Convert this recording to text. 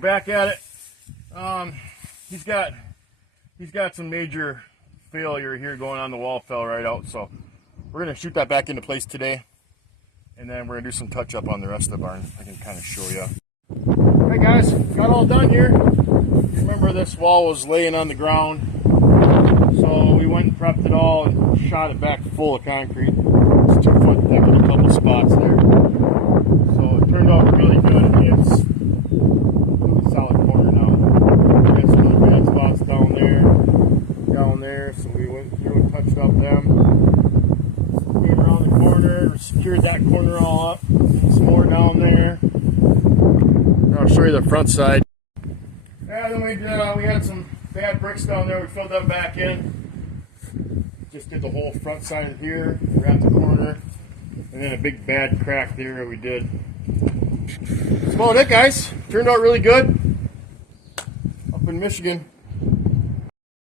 Back at it. He's got some major failure here going on. The wall fell right out, so we're gonna shoot that back into place today, and then we're gonna do some touch up on the rest of the barn. I can kind of show you. All right, guys, got all done here. Remember, this wall was laying on the ground, so we went and prepped it all and shot it back full of concrete. It's 2 foot thick in a couple spots there, so it turned out really good. It's a solid corner now. We got some little bad spots down there, so we went through and touched up them. Came around the corner, secured that corner all up, and some more down there. I'll show you the front side. Yeah, then we had some bad bricks down there. We filled them back in. Just did the whole front side of here, wrapped the corner, and then a big bad crack there we did. That's about it, guys. Turned out really good. Up in Michigan.